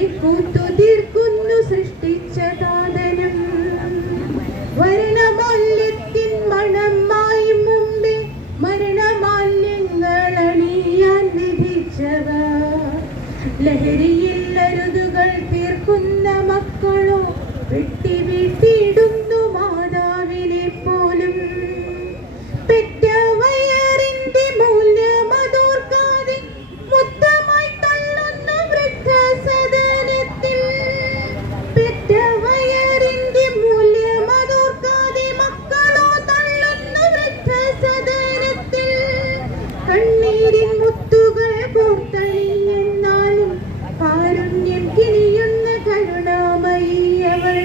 Agricultura. കണ്ണീരിൻ മുത്തുകൾ കോർത്തണിയെന്നാലും കാരുണ്യം കിണിയുന്ന കരുണാമയ്യവൾ.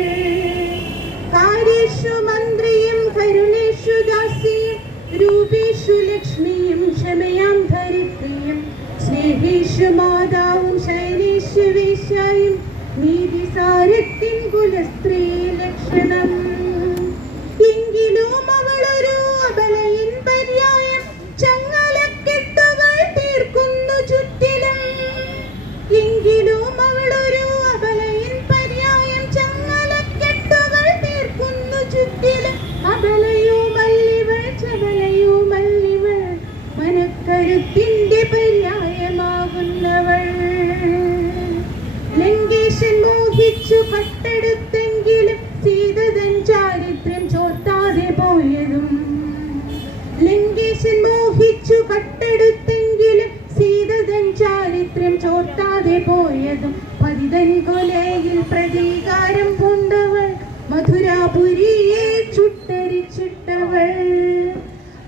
കാര്യേഷു മന്ത്രിയും കരുണേഷു ദാസിയും രൂപേഷു ലക്ഷ്മിയും ക്ഷമയാം ധരിത്രിയും നീതിസാരത്തിൻ കുലസ്ത്രീ ലക്ഷണം മോഹിച്ചു കട്ടെടുത്തെങ്കിലും സീതതൻ ചാരിത്രം ചോർത്താതെ പോയതും. ലങ്കേശൻ മോഹിച്ചു കട്ടെടുത്തെങ്കിലും സീതതൻ ചാരിത്രം ചോർത്താതെ പോയതും. പതിതൻ കൊലയിൽ പ്രതികാരം പൂണ്ടവൾ മധുരാപുരിയെ ചുട്ടരിച്ചിട്ടവൾ.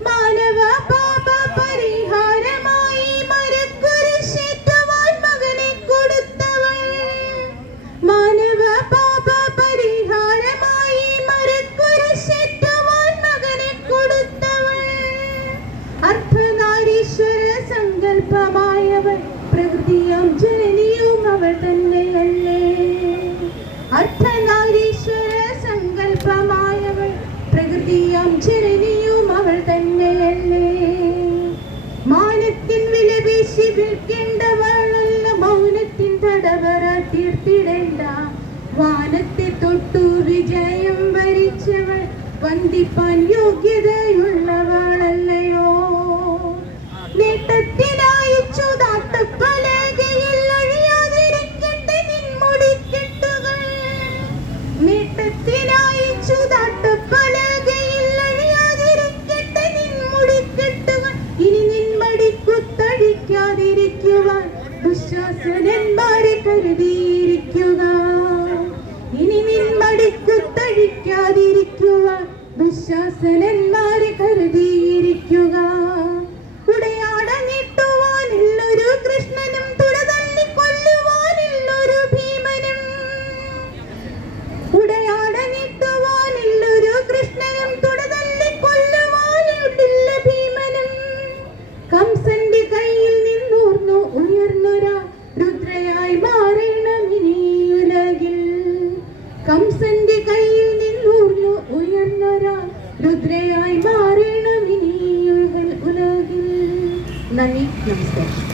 മാനവ വാനത്തെ തൊട്ടു വിജയം വരിച്ചവൾ വന്ദിപ്പാൻ യോഗ്യതയുള്ളവളല്ലയോ? നേട്ടത്തിനായി ചുതാട്ടപ്പലകയിൽ ഇനി നിൻമടി കുത്തഴിക്കാതിരിക്കുവാൻ ദുശാസനന്മാരെ കുത്തഴിക്കാതിരിക്കുവാൻ ദുശാസനന്മാരെ കരുതിയിരിക്കുക ವಂದನಿ ನಮಸ್ತೆ